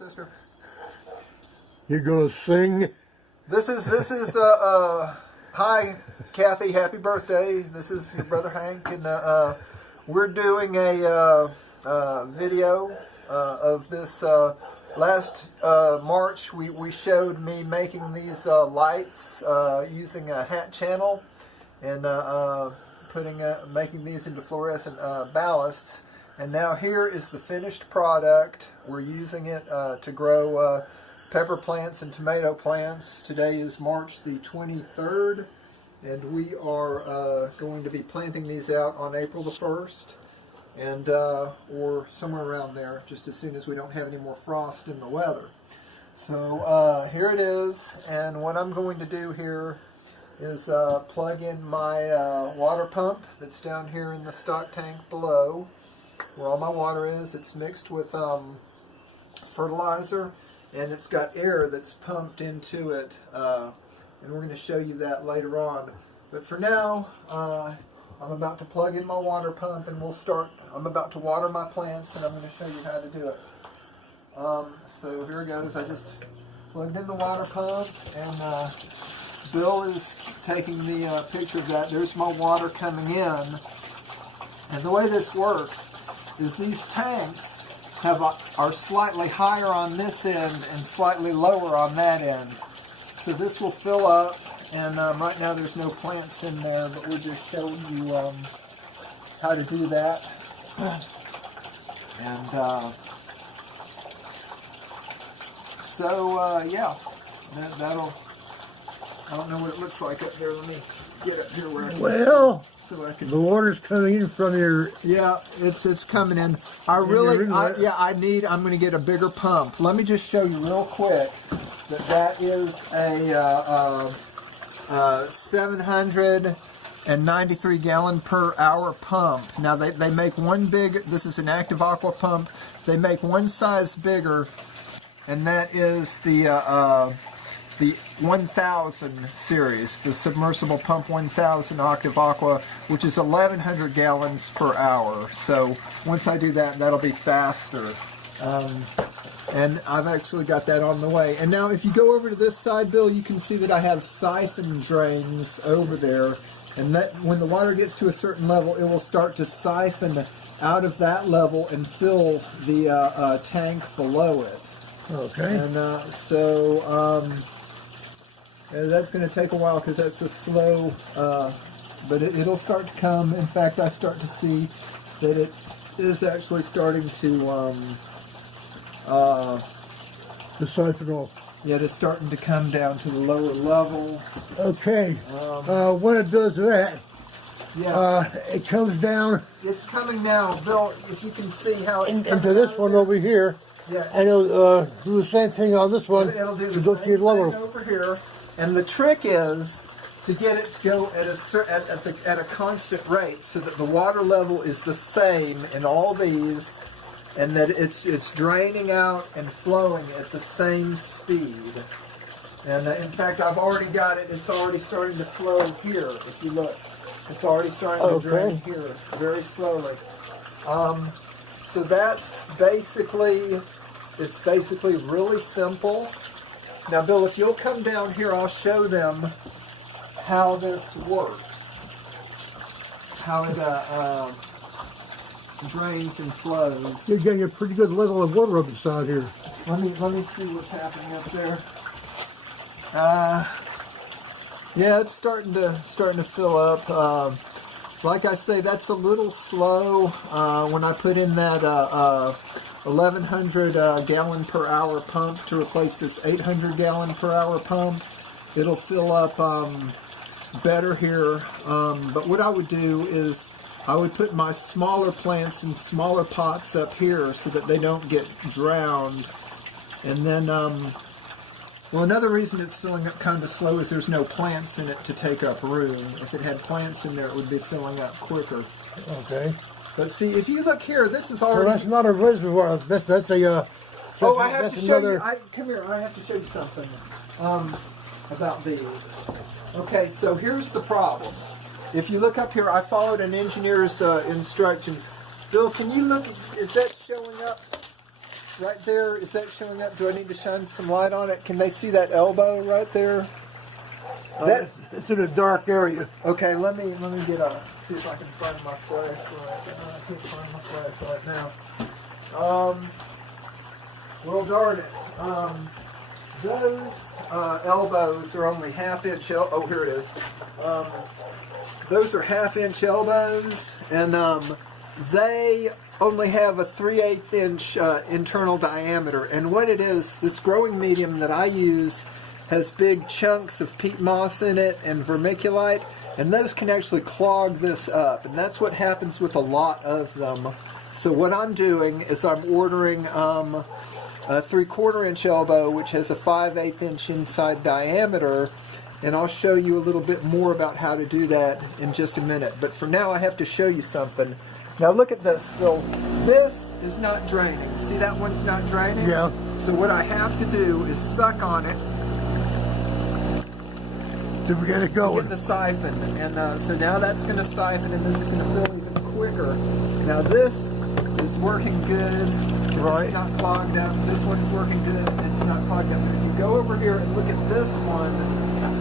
sister. You're gonna sing? This is hi, Kathy, happy birthday. This is your brother Hank, and we're doing a video of this last March. We showed me making these lights using a hat channel and making these into fluorescent ballasts. And now here is the finished product. We're using it to grow pepper plants and tomato plants. Today is March the 23rd, and we are going to be planting these out on April the 1st, and or somewhere around there, just as soon as we don't have any more frost in the weather. So here it is, and what I'm going to do here is plug in my water pump that's down here in the stock tank below, where all my water is. It's mixed with fertilizer, and it's got air that's pumped into it, and we're going to show you that later on. But for now, I'm about to plug in my water pump, and I'm about to water my plants, and I'm going to show you how to do it. So here it goes. I just plugged in the water pump, and Bill is taking the picture of that. There's my water coming in, and the way this works is these tanks are slightly higher on this end and slightly lower on that end. So this will fill up, and right now there's no plants in there, but we're just showing you how to do that. And yeah, that'll, I don't know what it looks like up there. Let me get up here where I can Well, so I can. the water's coming in from your... Yeah, it's coming in. I'm going to get a bigger pump. Let me just show you real quick that is a 793 gallon per hour pump. Now they make one big, this is an active aqua pump. They make one size bigger, and that is the 1000 series, the submersible pump 1000 Active Aqua, which is 1100 gallons per hour. So once I do that, that'll be faster. And I've actually got that on the way. And now if you go over to this side, Bill, you can see that I have siphon drains over there. And that when the water gets to a certain level, it will start to siphon out of that level and fill the tank below it. Okay. And that's going to take a while because that's a slow, but it'll start to come. In fact, I start to see that it is actually starting to the siphon off. yeah, it's starting to come down to the lower level. Okay. When it does that, Yeah, it comes down it's coming now, Bill. If you can see how it's coming into this out one there. over here, Yeah, and it'll do the same thing on this one. it'll do to the go same to your lower. thing over here. And the trick is to get it to go at a constant rate, so that the water level is the same in all these, and that it's draining out and flowing at the same speed. And in fact, I've already got it. It's already starting to flow here. If you look, it's already starting to drain here very slowly. So that's basically really simple. Now, Bill, if you'll come down here, I'll show them how this works, how it drains and flows. You're getting a pretty good level of water up inside here. Let me see what's happening up there. Yeah, it's starting to fill up. Like I say, that's a little slow. When I put in that 1100 gallon per hour pump to replace this 800 gallon per hour pump, it'll fill up better here. But what I would do is I would put my smaller plants in smaller pots up here so that they don't get drowned. And then, well, another reason it's filling up kind of slow is there's no plants in it to take up room. If it had plants in there, it would be filling up quicker. Okay. But see, if you look here, this is already... Well, that's not a reservoir. That's a... oh, I have to show you... come here, I have to show you something about these. Okay, so here's the problem. If you look up here, I followed an engineer's instructions. Bill, can you look? Is that showing up? right there, is that showing up? Do I need to shine some light on it? Can they see that elbow right there? It's in a dark area. Okay, let me get see if I can find my flashlight. I can't find my flashlight now. Well, darn it. Those elbows are only half-inch. Oh, here it is. Those are half-inch elbows, and they only have a 3/8 inch internal diameter. And what it is, this growing medium that I use has big chunks of peat moss in it and vermiculite, and those can actually clog this up, and that's what happens with a lot of them. So what I'm doing is I'm ordering a 3/4 inch elbow, which has a 5/8 inch inside diameter, and I'll show you a little bit more about how to do that in just a minute. But for now, I have to show you something. Now look at this, Phil. This is not draining. See, that one's not draining? Yeah. So what I have to do is suck on it to get it to going. get the siphon. And so now that's going to siphon, and this is going to fill even quicker. Now this is working good. Right. It's not clogged up. This one's working good. It's not clogged up. But if you go over here and look at this one,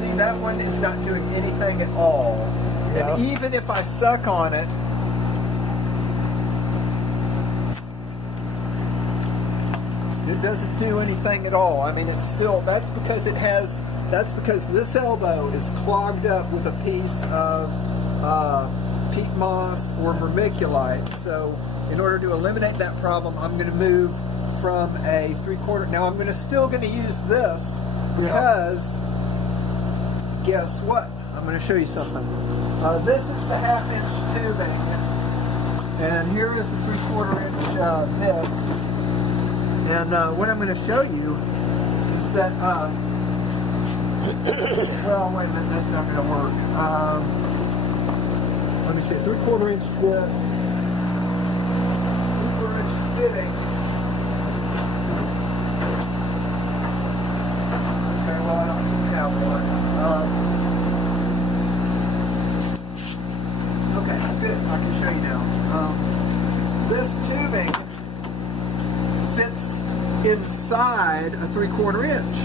see, that one is not doing anything at all. Yeah. And even if I suck on it, it doesn't do anything at all. I mean, it's still, that's because this elbow is clogged up with a piece of peat moss or vermiculite. So in order to eliminate that problem, I'm going to move from a 3/4. Now I'm still going to use this because guess what? I'm going to show you something. This is the 1/2 inch tubing, and here is the 3/4 inch bit. And what I'm going to show you is that, well, wait a minute, that's not going to work. Let me see, 3/4 inch bit, 3/4 inch fitting. Okay, well, I don't have one. Okay, good, I can show you now. This tubing fits inside a 3/4 inch,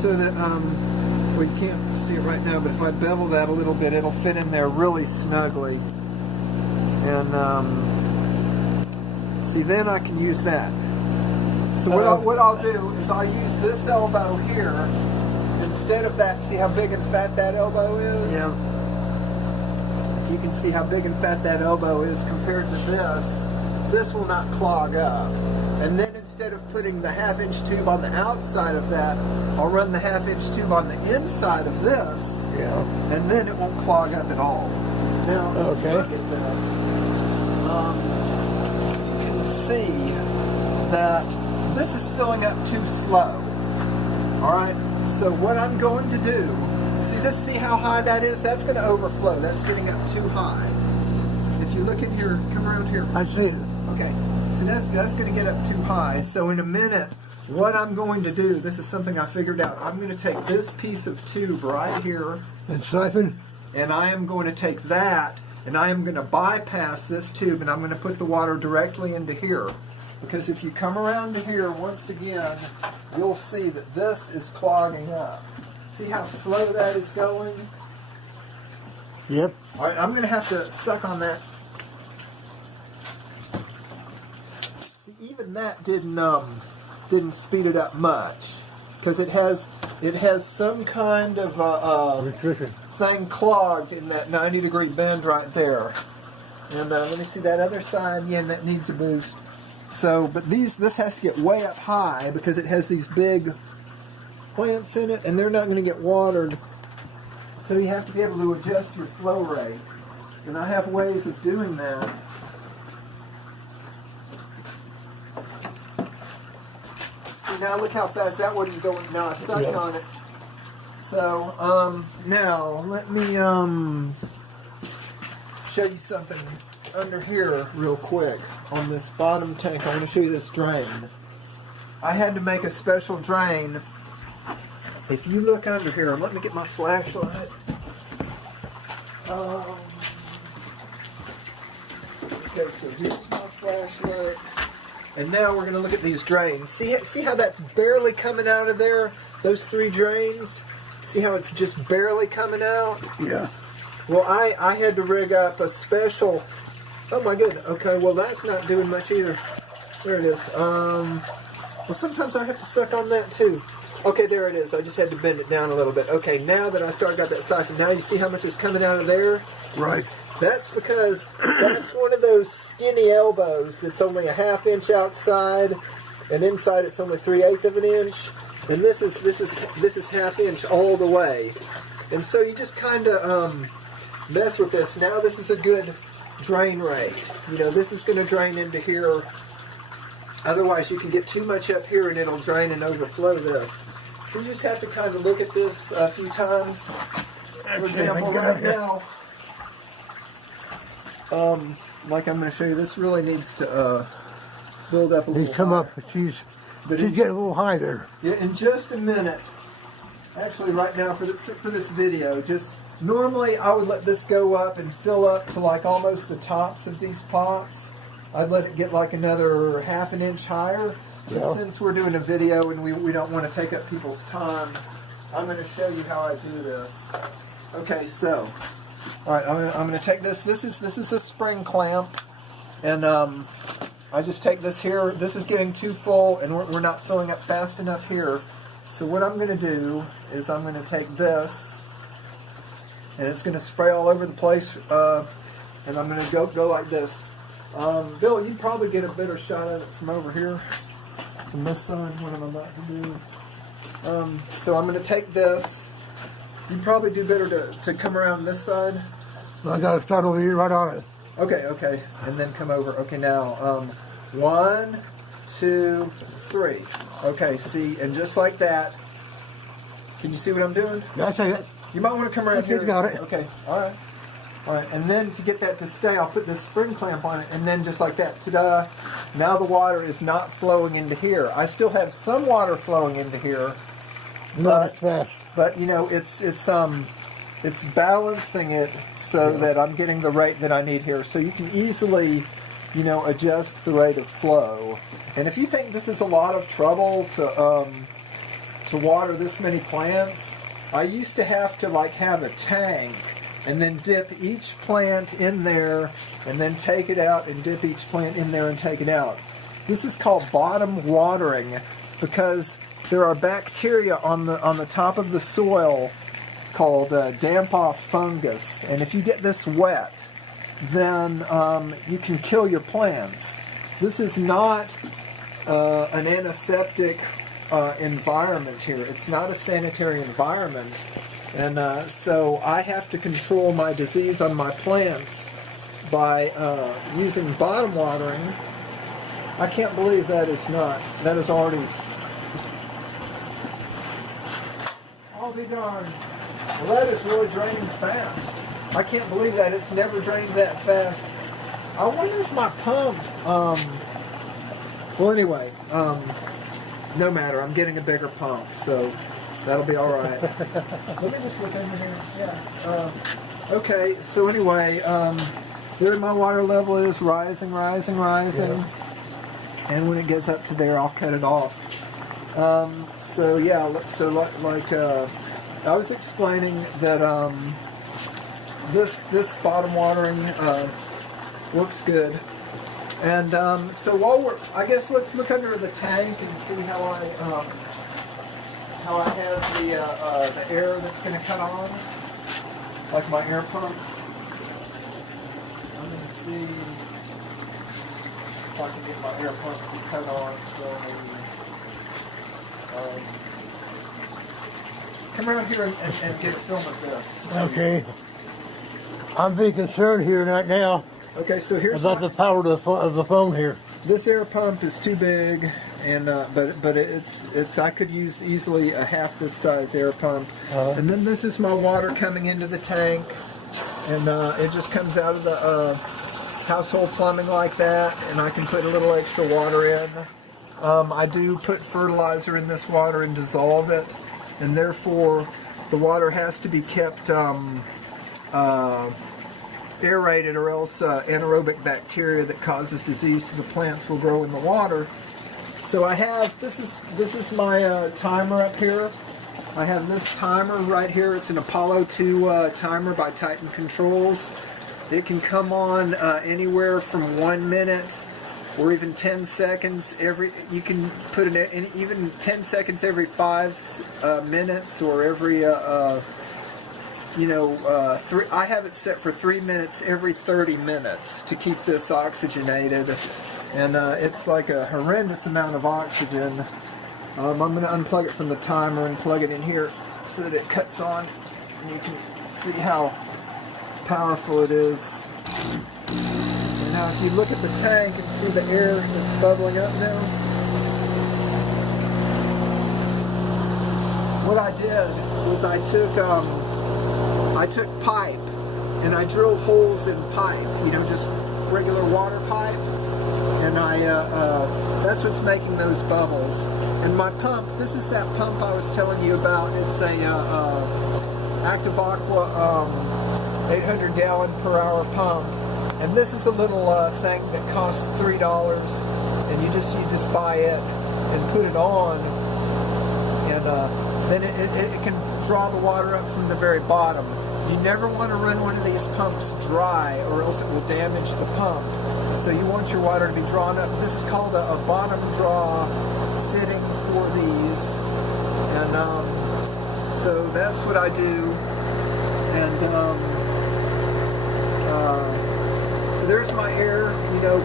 so that well, you can't see it right now, but if I bevel that a little bit, it'll fit in there really snugly. And see, then I can use that. So what I'll do is I'll use this elbow here instead of that. See how big and fat that elbow is? Yeah. If you can see how big and fat that elbow is compared to this will not clog up. And then instead of putting the 1/2 inch tube on the outside of that, I'll run the 1/2 inch tube on the inside of this, and then it won't clog up at all. Now, okay. Look at this. You can see that this is filling up too slow. All right, so what I'm going to do, see how high that is? That's going to overflow. That's getting up too high. If you look in here, come around here. I see it. Okay, so that's going to get up too high. So in a minute, what I'm going to do, this is something I figured out. I'm going to take this piece of tube right here, And siphon? and I am going to take that, and I am going to bypass this tube, and I'm going to put the water directly into here. Because if you come around to here, once again, you'll see that this is clogging up. See how slow that is going? Yep. All right, I'm going to have to suck on that. Even that didn't speed it up much, because it has some kind of Nutrition. thing clogged in that 90-degree bend right there. And let me see that other side. Yeah, that needs a boost. So, but this has to get way up high because it has these big plants in it, and they're not going to get watered. So you have to be able to adjust your flow rate, and I have ways of doing that. Now look how fast that one is going. Now I sucked on it. So now let me show you something under here real quick on this bottom tank. I want to show you this drain. I had to make a special drain. If you look under here, let me get my flashlight. Okay, so here's my flashlight. And now we're going to look at these drains. See how that's barely coming out of there? Those 3 drains? See how it's just barely coming out? Yeah. Well, I had to rig up a special... Oh my goodness. Okay, well that's not doing much either. There it is. Well, sometimes I have to suck on that too. Okay, there it is. I just had to bend it down a little bit. Okay, now that I got that siphon, now you see how much is coming out of there? Right. That's because that's one of those skinny elbows that's only a 1/2 inch outside, and inside it's only 3/8 of an inch. And this is 1/2 inch all the way. And so you just kind of mess with this. Now this is a good drain rate. You know, this is going to drain into here. Otherwise, you can get too much up here and it'll drain and overflow this. So you just have to kind of look at this a few times. For example, right now, like I'm going to show you, this really needs to build up a little. He's come up, but she's getting a little high there. Yeah, in just a minute. Actually, right now for this video, just normally I would let this go up and fill up to like almost the tops of these pots. I'd let it get like another 1/2 an inch higher. But Yeah. since we're doing a video and we don't want to take up people's time, I'm going to show you how I do this. Okay, so, all right, I'm going to take this. This is a spring clamp, and I just take this here. This is getting too full, and we're not filling up fast enough here. So what I'm going to do is I'm going to take this, and it's going to spray all over the place, and I'm going to go like this. Bill, you'd probably get a better shot of it from over here, from this side, what I'm about to do. So I'm going to take this. You'd probably do better to come around this side. I got to start over here right on it. Okay, and then come over. Okay, now, 1, 2, 3. Okay, see, and just like that. Can you see what I'm doing? That's it. You might want to come around here. Got it. Okay, all right. All right, and then to get that to stay, I'll put this spring clamp on it, and then just like that, ta-da! Now the water is not flowing into here. I still have some water flowing into here, Not as fast. but you know, it's balancing it so that I'm getting the rate that I need here. So you can easily, you know, adjust the rate of flow. And if you think this is a lot of trouble to water this many plants, I used to have to like have a tank and then dip each plant in there and then take it out and dip each plant in there and take it out. This is called bottom watering because there are bacteria on the top of the soil called damp-off fungus, and if you get this wet, then you can kill your plants. This is not an antiseptic environment here. It's not a sanitary environment. And so I have to control my disease on my plants by using bottom watering. I can't believe that is already... I'll be darned. Well, that is really draining fast. I can't believe that. It's never drained that fast. I wonder if my pump... well, anyway, no matter. I'm getting a bigger pump, so... that'll be all right. Let me just look over here. Yeah. Okay, so anyway, there my water level is rising. Yeah. And when it gets up to there, I'll cut it off. So yeah, like I was explaining that this bottom watering works good. And so while I guess let's look under the tank and see how I have the air that's going to cut on, like my air pump. I'm going to see if I can get my air pump to cut on. So, come around here and get a film of this. Okay. I'm being concerned here right now Okay, so here's about the power of the phone here. This air pump is too big, and but it's I could use easily a half this size air pump. And then this is my water coming into the tank, and it just comes out of the household plumbing like that, and I can put a little extra water in. I do put fertilizer in this water and dissolve it, and therefore the water has to be kept aerated, or else anaerobic bacteria that causes disease to the plants will grow in the water. So I have, this is my timer up here. I have this timer right here. It's an Apollo 2 timer by Titan Controls. It can come on anywhere from 1 minute or even 10 seconds you can put it in even 10 seconds every 5 minutes, or every I have it set for 3 minutes every 30 minutes to keep this oxygenated, and it's like a horrendous amount of oxygen. I'm going to unplug it from the timer and plug it in here so that it cuts on, and you can see how powerful it is. Now, if you look at the tank and see the air that's bubbling up now, what I did was I took pipe and I drilled holes in pipe, just regular water pipe, and that's what's making those bubbles. And my pump, this is that pump I was telling you about. It's a Active Aqua 800 gallon per hour pump. And this is a little thing that costs $3, and you just buy it and put it on, and then it can draw the water up from the very bottom. You never want to run one of these pumps dry, or else it will damage the pump. So you want your water to be drawn up. This is called a bottom draw fitting for these, and so that's what I do. And so there's my air,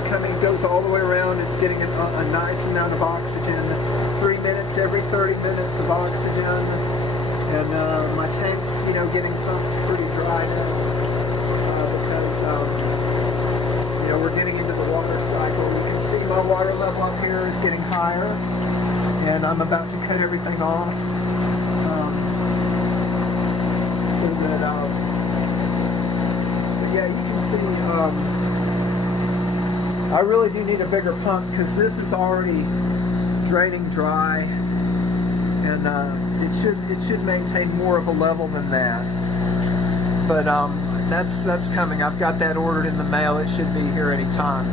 coming, goes all the way around. It's getting a nice amount of oxygen. 3 minutes every 30 minutes of oxygen. And my tank's, getting pumped pretty dry now because, we're getting into the water cycle. You can see my water level up here is getting higher, and I'm about to cut everything off so that, but yeah, you can see, I really do need a bigger pump because this is already draining dry, and it should maintain more of a level than that. But that's coming. I've got that ordered in the mail. It should be here any time.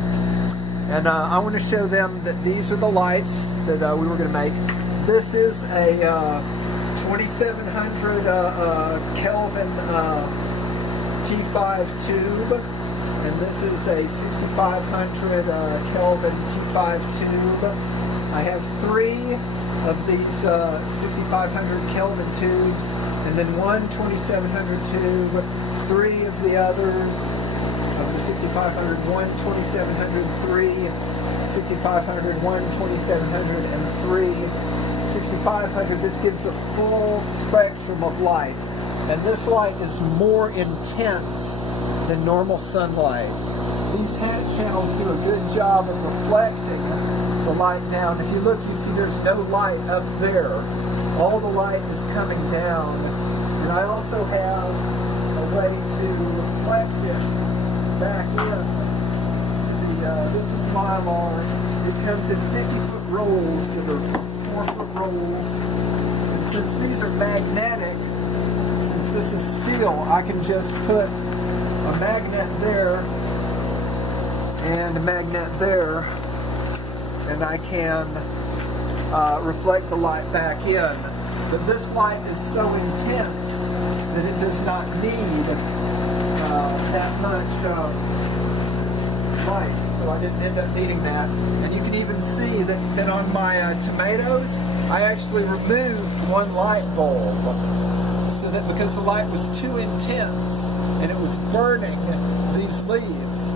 And I want to show them that these are the lights that we were going to make. This is a 2700 Kelvin T5 tube. And this is a 6500 Kelvin T5 tube. I have 3 of these 6500 Kelvin tubes, and then one 2700 tube, 3 of the others of the 6500, one 2700, 3 6500, one 2700, and 3 6500. This gives a full spectrum of light, and this light is more intense than normal sunlight. These hat channels do a good job of reflecting the light down. If you look, you see there's no light up there. All the light is coming down. And I also have a way to reflect it back in. This is Mylar. It comes in 50-foot rolls that are 4-foot rolls. And since these are magnetic, since this is steel, I can just put a magnet there and a magnet there, and I can reflect the light back in. But this light is so intense that it does not need that much light, so I didn't end up needing that. And you can even see that on my tomatoes, I actually removed one light bulb, because the light was too intense and it was burning these leaves.